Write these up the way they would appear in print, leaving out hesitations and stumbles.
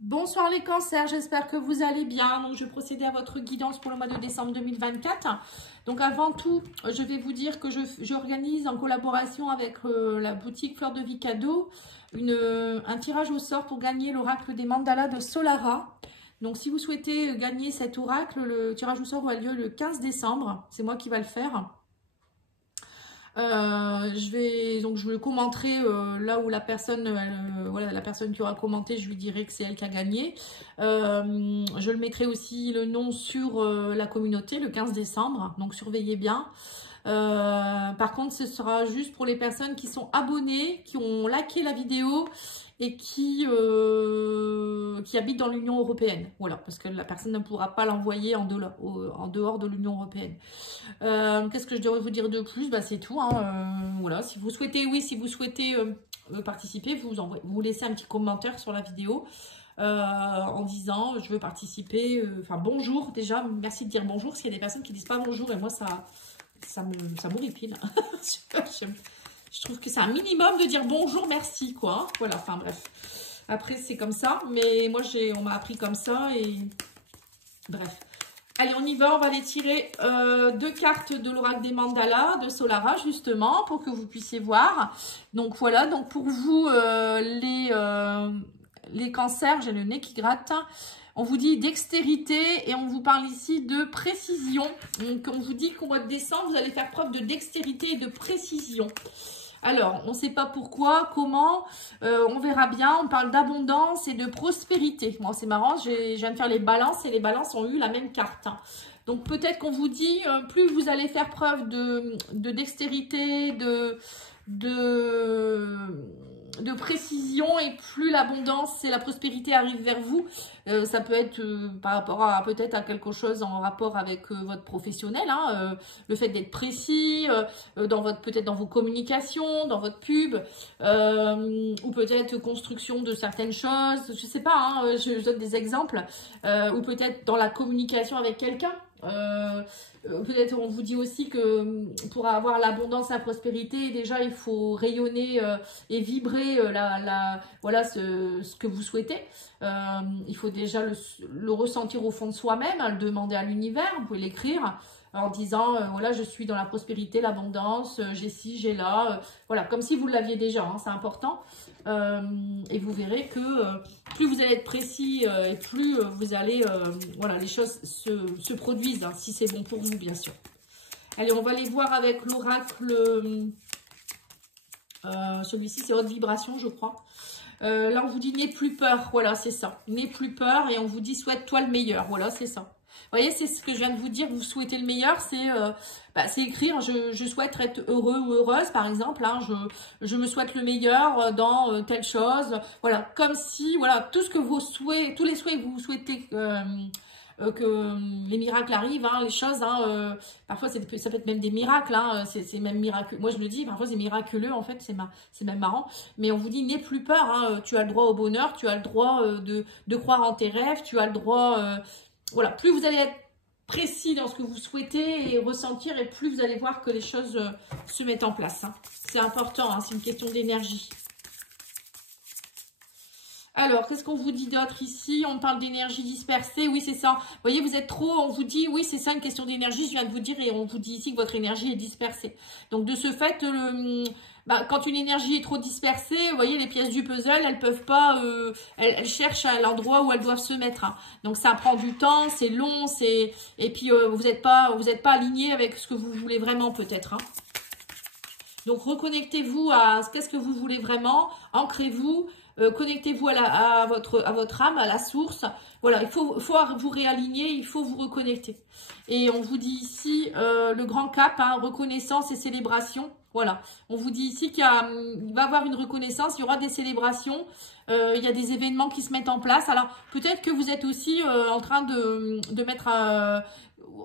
Bonsoir les cancers, j'espère que vous allez bien. Donc, je vais procéder à votre guidance pour le mois de décembre 2024. Donc avant tout, je vais vous dire que j'organise en collaboration avec la boutique Fleur de Vie Cadeau un tirage au sort pour gagner l'oracle des mandalas de Solara. Donc si vous souhaitez gagner cet oracle, le tirage au sort aura lieu le 15 décembre. C'est moi qui va le faire. Je le commenterai là où la personne, voilà, la personne qui aura commenté, je lui dirai que c'est elle qui a gagné. Je le mettrai aussi le nom sur la communauté le 15 décembre, donc surveillez bien. Par contre, ce sera juste pour les personnes qui sont abonnées, qui ont liké la vidéo et qui habitent dans l'Union européenne. Voilà, parce que la personne ne pourra pas l'envoyer en dehors de l'Union européenne. Qu'est-ce que je devrais vous dire de plus? Bah, c'est tout. Hein. Voilà, si vous souhaitez, participer, vous laissez un petit commentaire sur la vidéo en disant je veux participer. Enfin, bonjour déjà. Merci de dire bonjour. S'il y a des personnes qui disent pas bonjour, et moi ça m'horripile. Je trouve que c'est un minimum de dire bonjour, merci, quoi. Voilà, enfin bref. Après, c'est comme ça. Mais moi, on m'a appris comme ça et... Bref. Allez, on y va. On va aller tirer 2 cartes de l'oracle des mandalas de Solara, justement, pour que vous puissiez voir. Donc, voilà. Donc, pour vous, les cancers, j'ai le nez qui gratte. On vous dit dextérité et on vous parle ici de précision. Donc, on vous dit qu'au mois de décembre, vous allez faire preuve de dextérité et de précision. Alors, on ne sait pas pourquoi, comment, on verra bien. On parle d'abondance et de prospérité. Bon, c'est marrant, je viens de faire les balances et les balances ont eu la même carte. Hein. Donc, peut-être qu'on vous dit, plus vous allez faire preuve de dextérité, de précision et plus l'abondance et la prospérité arrivent vers vous. Ça peut être par rapport à peut-être à quelque chose en rapport avec votre professionnel, hein, le fait d'être précis peut-être dans vos communications, dans votre pub, ou peut-être construction de certaines choses, je sais pas, hein, je donne des exemples, ou peut-être dans la communication avec quelqu'un. Peut-être on vous dit aussi que pour avoir l'abondance, la prospérité, déjà il faut rayonner et vibrer voilà ce que vous souhaitez. Il faut déjà le ressentir au fond de soi-même, hein, le demander à l'univers. Vous pouvez l'écrire en disant voilà, je suis dans la prospérité, l'abondance, j'ai ci, j'ai là, voilà, comme si vous l'aviez déjà, hein, c'est important. Et vous verrez que plus vous allez être précis et plus vous allez, voilà, les choses se produisent, hein, si c'est bon pour vous, bien sûr. Allez, on va aller voir avec l'oracle, celui-ci c'est haute vibration, je crois. Là, on vous dit n'aie plus peur, voilà, c'est ça, n'aie plus peur, et on vous dit souhaite-toi le meilleur, voilà, c'est ça. Vous voyez, c'est ce que je viens de vous dire, vous souhaitez le meilleur, c'est écrire je souhaite être heureux ou heureuse, par exemple, hein, je me souhaite le meilleur dans telle chose, voilà, comme si, voilà, tout ce que vos souhaits, tous les souhaits que vous souhaitez que les miracles arrivent, hein, les choses, hein, parfois ça peut être même des miracles, hein, c'est même miraculeux, moi je le dis, parfois c'est miraculeux en fait, c'est même marrant, mais on vous dit n'aie plus peur, hein, tu as le droit au bonheur, tu as le droit de croire en tes rêves, tu as le droit, voilà, plus vous allez être précis dans ce que vous souhaitez et ressentir, et plus vous allez voir que les choses se mettent en place, hein. C'est important, hein, c'est une question d'énergie. Alors, qu'est-ce qu'on vous dit d'autre ici? On parle d'énergie dispersée, oui c'est ça. Vous voyez, vous êtes trop, on vous dit, oui c'est ça une question d'énergie, je viens de vous dire, et on vous dit ici que votre énergie est dispersée. Donc de ce fait, quand une énergie est trop dispersée, vous voyez, les pièces du puzzle, elles peuvent pas, elles cherchent à l'endroit où elles doivent se mettre. Hein. Donc ça prend du temps, c'est long, et puis vous n'êtes pas aligné avec ce que vous voulez vraiment peut-être. Hein. Donc reconnectez-vous à qu'est-ce que vous voulez vraiment, ancrez-vous. Connectez-vous à votre âme, à la source. Voilà, il faut vous réaligner, il faut vous reconnecter. Et on vous dit ici le grand cap, hein, reconnaissance et célébration. Voilà, on vous dit ici qu'il va y avoir une reconnaissance, il y aura des célébrations, il y a des événements qui se mettent en place. Alors peut-être que vous êtes aussi en train de mettre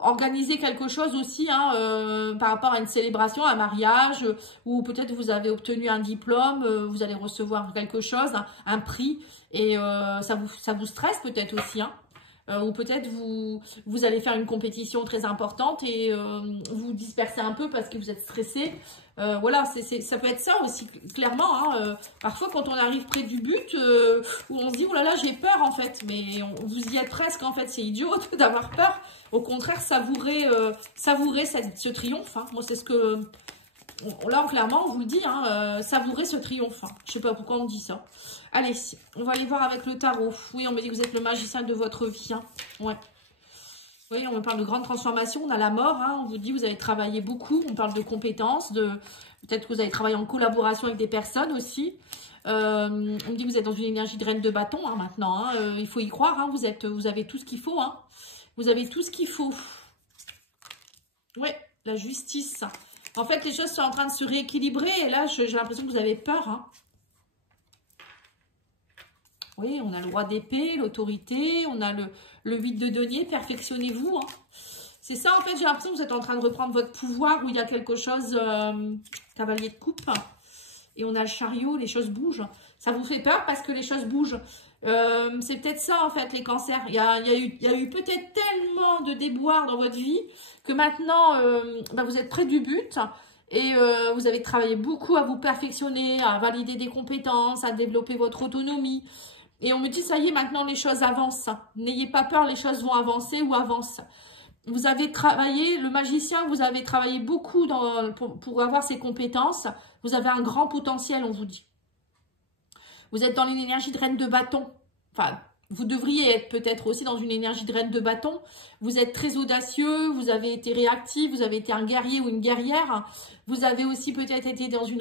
organiser quelque chose aussi, hein, par rapport à une célébration, un mariage, ou peut-être vous avez obtenu un diplôme, vous allez recevoir quelque chose, un prix, et ça vous stresse peut-être aussi, hein. ou peut-être vous allez faire une compétition très importante et vous dispersez un peu parce que vous êtes stressé. Voilà, ça peut être ça aussi, clairement. Hein, parfois, quand on arrive près du but, où on se dit, oh là là, j'ai peur en fait, mais vous y êtes presque en fait, c'est idiot d'avoir peur. Au contraire, savourer ce triomphe. Hein. Moi, c'est ce que... Là, clairement, on vous le dit, hein, savourer ce triomphe. Hein. Je sais pas pourquoi on dit ça. Allez, on va aller voir avec le tarot. Oui, on me dit que vous êtes le magicien de votre vie. Hein. Ouais. Oui, on me parle de grande transformation, on a la mort, hein, on vous dit que vous avez travaillé beaucoup, on parle de compétences, peut-être que vous avez travaillé en collaboration avec des personnes aussi. On me dit que vous êtes dans une énergie de reine de bâton hein, maintenant, hein, il faut y croire, hein, vous avez tout ce qu'il faut. Hein, vous avez tout ce qu'il faut. Oui, la justice. En fait, les choses sont en train de se rééquilibrer et là, j'ai l'impression que vous avez peur. Hein. Oui, on a le roi d'épée, l'autorité, on a le 8 de denier, perfectionnez-vous. Hein. C'est ça, en fait, j'ai l'impression que vous êtes en train de reprendre votre pouvoir où il y a quelque chose, cavalier de coupe. Et on a le chariot, les choses bougent. Ça vous fait peur parce que les choses bougent. C'est peut-être ça, en fait, les cancers. Il y a eu peut-être tellement de déboires dans votre vie que maintenant, vous êtes près du but. Et vous avez travaillé beaucoup à vous perfectionner, à valider des compétences, à développer votre autonomie. Et on me dit, ça y est, maintenant les choses avancent. N'ayez pas peur, les choses vont avancer ou avancent. Vous avez travaillé, le magicien, vous avez travaillé beaucoup pour avoir ces compétences. Vous avez un grand potentiel, on vous dit. Vous êtes dans une énergie de reine de bâton. Enfin, vous devriez être peut-être aussi dans une énergie de reine de bâton. Vous êtes très audacieux, vous avez été réactif, vous avez été un guerrier ou une guerrière. Vous avez aussi peut-être été dans une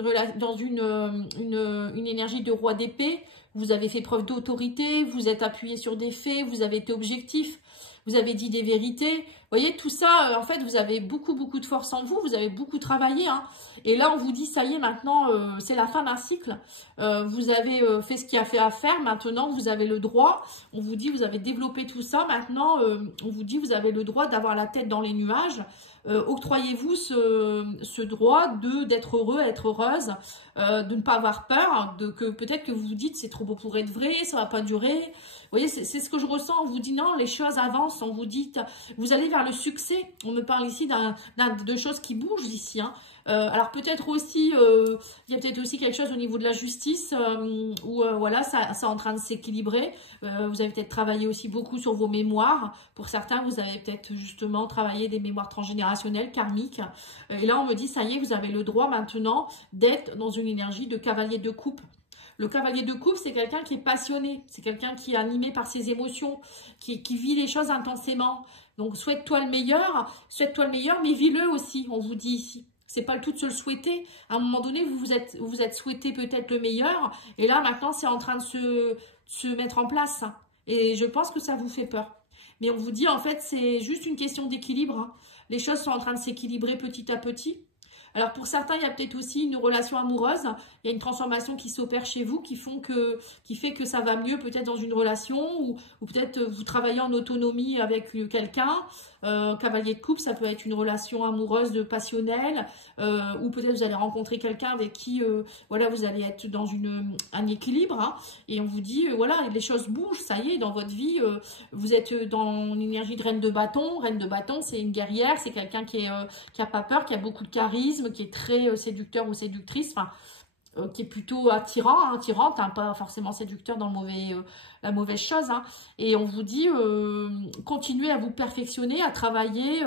énergie de roi d'épée. Vous avez fait preuve d'autorité, vous êtes appuyé sur des faits, vous avez été objectif, vous avez dit des vérités. Vous voyez, tout ça, en fait, vous avez beaucoup de force en vous, vous avez beaucoup travaillé. Hein. Et là, on vous dit, ça y est, maintenant, c'est la fin d'un cycle. Vous avez fait ce qu'il y a fait à faire, maintenant, vous avez le droit. On vous dit, vous avez développé tout ça, maintenant, on vous dit, vous avez le droit d'avoir la tête dans les nuages. Octroyez-vous ce droit d'être heureux, être heureuse, de ne pas avoir peur, que peut-être que vous vous dites c'est trop beau pour être vrai, ça va pas durer. Vous voyez, c'est ce que je ressens. On vous dit non, les choses avancent. On vous dit vous allez vers le succès. On me parle ici de choses qui bougent ici. Hein. Alors peut-être aussi, il y a peut-être aussi quelque chose au niveau de la justice où voilà, ça est en train de s'équilibrer. Vous avez peut-être travaillé aussi beaucoup sur vos mémoires. Pour certains, vous avez peut-être justement travaillé des mémoires transgénérationnelles, karmiques. Et là, on me dit, ça y est, vous avez le droit maintenant d'être dans une énergie de cavalier de coupe. Le cavalier de coupe, c'est quelqu'un qui est passionné. C'est quelqu'un qui est animé par ses émotions, qui vit les choses intensément. Donc, souhaite-toi le meilleur, mais vis-le aussi, on vous dit ici. C'est pas le tout de se le souhaiter. À un moment donné, vous vous êtes souhaité peut-être le meilleur. Et là, maintenant, c'est en train de se mettre en place. Et je pense que ça vous fait peur. Mais on vous dit, en fait, c'est juste une question d'équilibre. Hein. Les choses sont en train de s'équilibrer petit à petit. Alors, pour certains, il y a peut-être aussi une relation amoureuse. Il y a une transformation qui s'opère chez vous qui fait que ça va mieux peut-être dans une relation ou peut-être vous travaillez en autonomie avec quelqu'un. Cavalier de coupe, ça peut être une relation amoureuse passionnelle ou peut-être vous allez rencontrer quelqu'un avec qui voilà, vous allez être dans un équilibre. Hein, et on vous dit, voilà, les choses bougent, ça y est, dans votre vie. Vous êtes dans une énergie de reine de bâton. Reine de bâton, c'est une guerrière, c'est quelqu'un qui a pas peur, qui a beaucoup de charisme, qui est très séducteur ou séductrice, enfin, qui est plutôt attirante, hein, pas forcément séducteur dans la mauvaise chose. Hein. Et on vous dit, continuez à vous perfectionner, à travailler.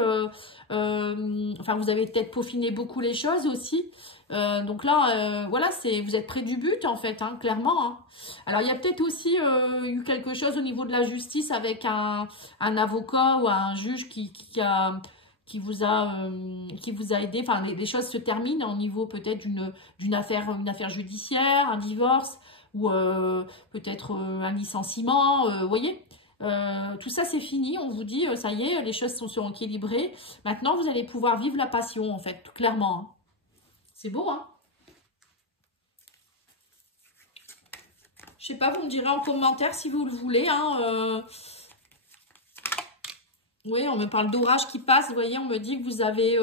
Enfin, vous avez peut-être peaufiné beaucoup les choses aussi. Donc là, voilà, vous êtes près du but en fait, hein, clairement. Hein. Alors, il y a peut-être aussi eu quelque chose au niveau de la justice avec un avocat ou un juge qui vous a aidé, enfin les choses se terminent au niveau peut-être d'une affaire judiciaire, un divorce ou peut-être un licenciement, vous voyez, tout ça c'est fini, on vous dit ça y est, les choses sont équilibrées, maintenant vous allez pouvoir vivre la passion en fait, clairement, hein. C'est beau, hein. Je sais pas, vous me direz en commentaire si vous le voulez, hein, oui, on me parle d'orage qui passe. Vous voyez, on me dit que vous avez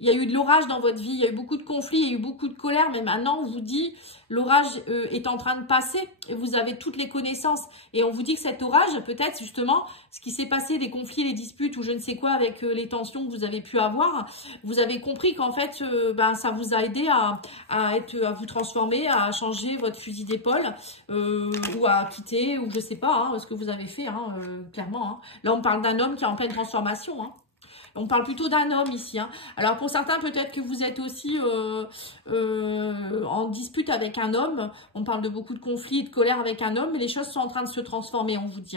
il y a eu de l'orage dans votre vie, il y a eu beaucoup de conflits, il y a eu beaucoup de colère, mais maintenant on vous dit l'orage est en train de passer et vous avez toutes les connaissances. Et on vous dit que cet orage, peut-être justement, ce qui s'est passé, des conflits, les disputes ou je ne sais quoi avec les tensions que vous avez pu avoir, vous avez compris qu'en fait, ça vous a aidé à vous transformer, à changer votre fusil d'épaule ou à quitter, ou je sais pas ce que vous avez fait, clairement. Là, on parle d'un homme qui est en pleine transformation. On parle plutôt d'un homme ici. Alors, pour certains, peut-être que vous êtes aussi en dispute avec un homme. On parle de beaucoup de conflits et de colère avec un homme, mais les choses sont en train de se transformer, on vous dit.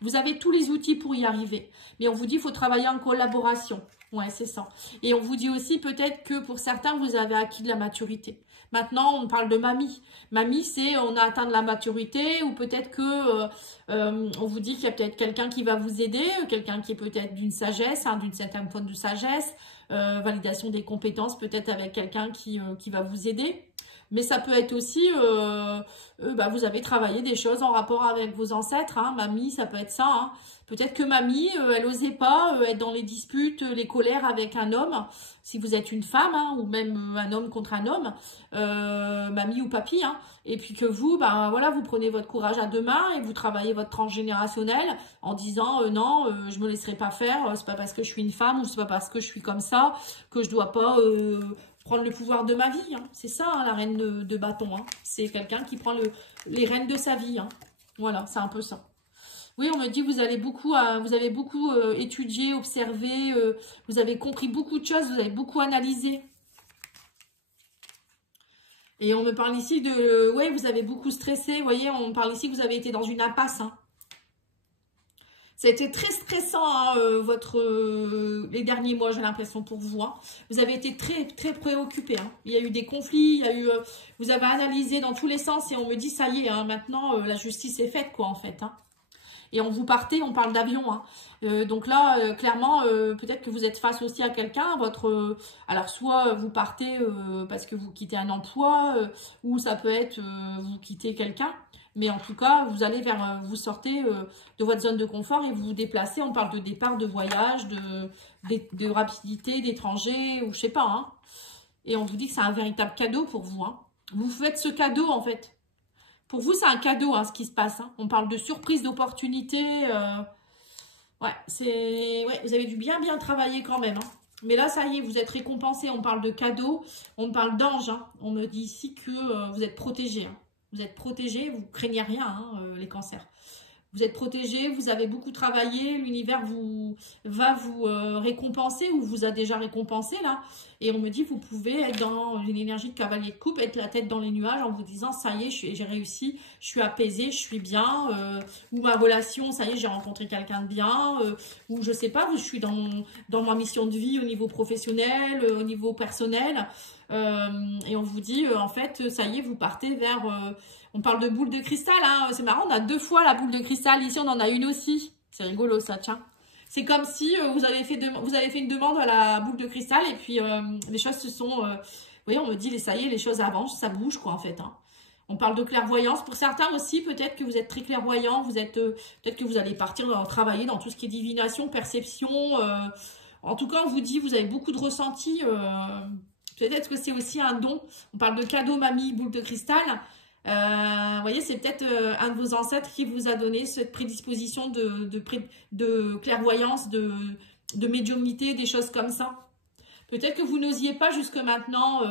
Vous avez tous les outils pour y arriver. Mais on vous dit qu'il faut travailler en collaboration. Ouais, c'est ça. Et on vous dit aussi peut-être que pour certains, vous avez acquis de la maturité. Maintenant, on parle de mamie. Mamie, c'est on a atteint de la maturité ou peut-être que on vous dit qu'il y a peut-être quelqu'un qui va vous aider, quelqu'un qui est peut-être d'une sagesse, d'une certaine forme de sagesse, validation des compétences, peut-être avec quelqu'un qui va vous aider. Mais ça peut être aussi, vous avez travaillé des choses en rapport avec vos ancêtres. Mamie, ça peut être ça. Peut-être que mamie, elle n'osait pas être dans les disputes, les colères avec un homme. Si vous êtes une femme, ou même un homme contre un homme, mamie ou papy. Et puis que vous, vous prenez votre courage à deux mains et vous travaillez votre transgénérationnel en disant non, je me laisserai pas faire. C'est pas parce que je suis une femme ou c'est pas parce que je suis comme ça que je dois pas prendre le pouvoir de ma vie. C'est ça, la reine de bâton. C'est quelqu'un qui prend les rênes de sa vie. Voilà, c'est un peu ça. Oui, on me dit que vous avez beaucoup étudié, observé, vous avez compris beaucoup de choses, vous avez beaucoup analysé. Et on me parle ici de... Oui, vous avez beaucoup stressé, vous voyez, on parle ici que vous avez été dans une impasse. Ça a été très stressant, les derniers mois, j'ai l'impression, pour vous. Vous avez été très, très préoccupé. Il y a eu des conflits, vous avez analysé dans tous les sens et on me dit, ça y est, maintenant, la justice est faite, quoi, en fait. Et on vous partez, on parle d'avion. Donc là, clairement, peut-être que vous êtes face aussi à quelqu'un. Alors, soit vous partez parce que vous quittez un emploi, ou ça peut être vous quittez quelqu'un. Mais en tout cas, vous allez vous sortez de votre zone de confort et vous vous déplacez. On parle de départ, de voyage, de rapidité, d'étranger, ou je sais pas. Et on vous dit que c'est un véritable cadeau pour vous. Vous faites ce cadeau, en fait. Pour vous, c'est un cadeau, ce qui se passe. On parle de surprise, d'opportunité. Vous avez dû bien travailler quand même. Mais là, ça y est, vous êtes récompensé. On parle de cadeau, on parle d'ange. On me dit ici que vous êtes protégé. Vous êtes protégé, vous ne craignez rien, les cancers. Vous êtes protégé, vous avez beaucoup travaillé, l'univers va vous récompenser ou vous a déjà récompensé là. Et on me dit, vous pouvez être dans une énergie de cavalier de coupe, être la tête dans les nuages en vous disant, ça y est, j'ai réussi, je suis apaisée, je suis bien. Ou ma relation, ça y est, j'ai rencontré quelqu'un de bien. Ou je sais pas, je suis dans ma mission de vie au niveau professionnel, au niveau personnel. Et on vous dit, en fait, ça y est, vous partez vers... on parle de boule de cristal, c'est marrant, on a 2 fois la boule de cristal. Ici, on en a une aussi. C'est rigolo, ça, tiens. C'est comme si vous avez fait une demande à la boule de cristal et puis les choses se sont... vous voyez, on me dit, ça y est, les choses avancent, ça bouge, quoi, en fait. On parle de clairvoyance. Pour certains aussi, peut-être que vous êtes très clairvoyant, peut-être que vous allez partir travailler dans tout ce qui est divination, perception. En tout cas, on vous dit, vous avez beaucoup de ressentis. Peut-être que c'est aussi un don. On parle de cadeau, mamie, boule de cristal. Vous voyez, c'est peut-être un de vos ancêtres qui vous a donné cette prédisposition de clairvoyance, de médiumnité, des choses comme ça. Peut-être que vous n'osiez pas jusque maintenant.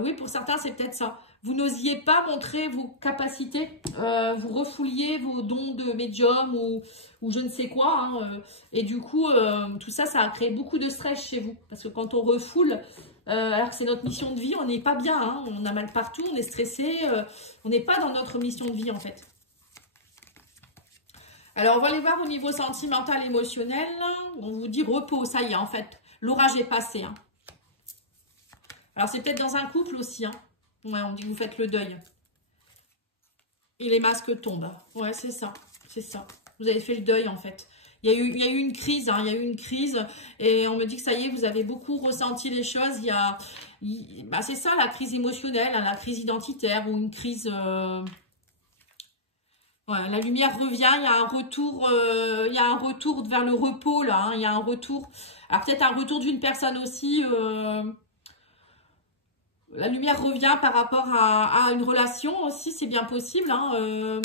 Oui, pour certains, c'est peut-être ça. Vous n'osiez pas montrer vos capacités. Vous refouliez vos dons de médium ou je ne sais quoi. Et du coup, tout ça, ça a créé beaucoup de stress chez vous. Parce que quand on refoule... alors que c'est notre mission de vie, on n'est pas bien, on a mal partout, on est stressé, on n'est pas dans notre mission de vie en fait. Alors on va aller voir au niveau sentimental, émotionnel, on vous dit repos, ça y est en fait, l'orage est passé. Alors c'est peut-être dans un couple aussi, ouais, on dit que vous faites le deuil. Et les masques tombent, ouais c'est ça, vous avez fait le deuil en fait. Il y a eu une crise, il y a eu une crise et on me dit que ça y est, vous avez beaucoup ressenti les choses. C'est ça la crise émotionnelle, la crise identitaire ou une crise... Ouais, la lumière revient, il y a un retour vers le repos là, hein, il y a un retour. Alors peut-être un retour d'une personne aussi. La lumière revient par rapport à une relation aussi, c'est bien possible. Hein,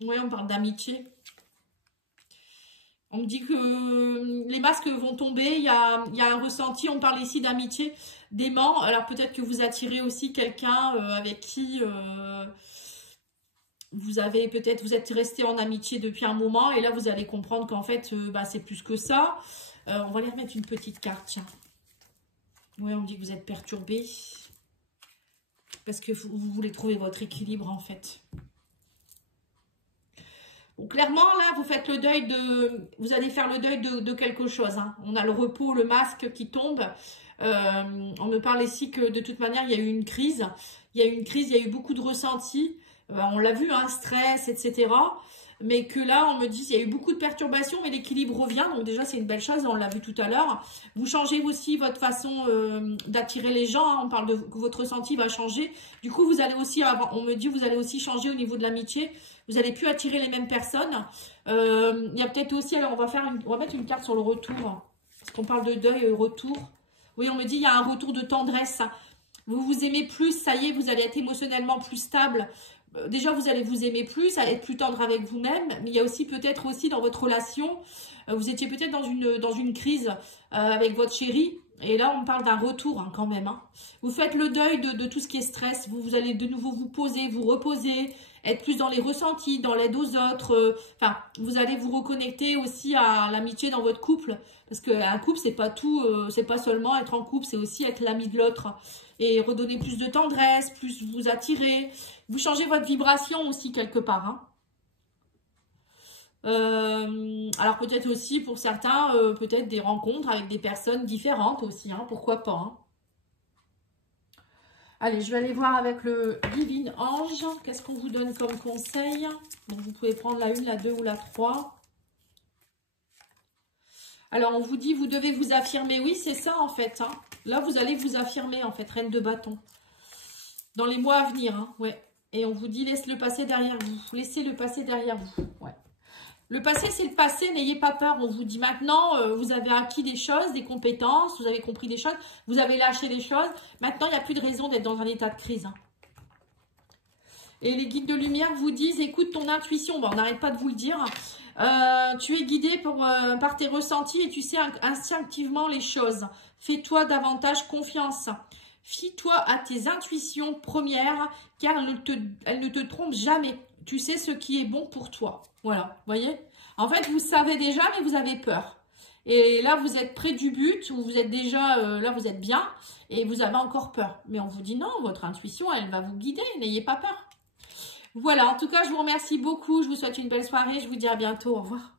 oui, on parle d'amitié. On me dit que les masques vont tomber, il y a un ressenti, on parle ici d'amitié, d'aimant. Alors peut-être que vous attirez aussi quelqu'un avec qui vous êtes resté en amitié depuis un moment et là vous allez comprendre qu'en fait c'est plus que ça. On va aller remettre une petite carte, tiens. Oui, on me dit que vous êtes perturbé parce que vous voulez trouver votre équilibre en fait. Bon, clairement, là, vous faites le deuil vous allez faire le deuil de quelque chose. Hein. On a le repos, le masque qui tombe. On me parle ici que de toute manière, il y a eu une crise. Il y a eu beaucoup de ressentis. On l'a vu, hein, stress, etc. Mais que là, on me dit qu'il y a eu beaucoup de perturbations, mais l'équilibre revient. Donc déjà, c'est une belle chose, on l'a vu tout à l'heure. Vous changez aussi votre façon d'attirer les gens. Hein. On parle que votre ressenti va changer. Du coup, vous allez aussi, on me dit, vous allez aussi changer au niveau de l'amitié. Vous n'allez plus attirer les mêmes personnes. Il y a peut-être aussi, alors on va mettre une carte sur le retour. Parce qu'on parle de deuil, retour. Oui, on me dit, il y a un retour de tendresse. Vous vous aimez plus, ça y est, vous allez être émotionnellement plus stable. Déjà, vous allez vous aimer plus, ça va être plus tendre avec vous-même. Mais il y a aussi peut-être aussi dans votre relation, vous étiez peut-être dans une crise avec votre chéri. Et là, on parle d'un retour hein, quand même. Hein. Vous faites le deuil de tout ce qui est stress. Vous allez de nouveau vous poser, vous reposer, être plus dans les ressentis, dans l'aide aux autres. Enfin, vous allez vous reconnecter aussi à l'amitié dans votre couple. Parce qu'un couple, c'est pas tout, c'est pas seulement être en couple, c'est aussi être l'ami de l'autre. Et redonner plus de tendresse, plus vous attirer. Vous changez votre vibration aussi quelque part. Hein. Alors peut-être aussi pour certains, peut-être des rencontres avec des personnes différentes aussi, hein, pourquoi pas. Hein. Allez, je vais aller voir avec le Divine Ange. Qu'est-ce qu'on vous donne comme conseil? Donc, vous pouvez prendre la 1, la 2 ou la 3. Alors, on vous dit, vous devez vous affirmer. Oui, c'est ça en fait. Hein. Là, vous allez vous affirmer en fait, Reine de bâton. Dans les mois à venir. Hein, ouais. Et on vous dit, laissez le passé derrière vous. Laissez le passé derrière vous. Ouais. Le passé, c'est le passé, n'ayez pas peur. On vous dit maintenant, vous avez acquis des choses, des compétences, vous avez compris des choses, vous avez lâché des choses. Maintenant, il n'y a plus de raison d'être dans un état de crise. Hein. Et les guides de lumière vous disent, écoute ton intuition. Bon, on n'arrête pas de vous le dire. Tu es guidé par tes ressentis et tu sais instinctivement les choses. Fais-toi davantage confiance. Fie-toi à tes intuitions premières, car elles ne te trompent jamais. Tu sais ce qui est bon pour toi. Voilà, voyez. En fait, vous savez déjà, mais vous avez peur. Et là, vous êtes près du but, ou vous êtes déjà, là, vous êtes bien, et vous avez encore peur. Mais on vous dit non, votre intuition, elle va vous guider, n'ayez pas peur. Voilà, en tout cas, je vous remercie beaucoup. Je vous souhaite une belle soirée. Je vous dis à bientôt. Au revoir.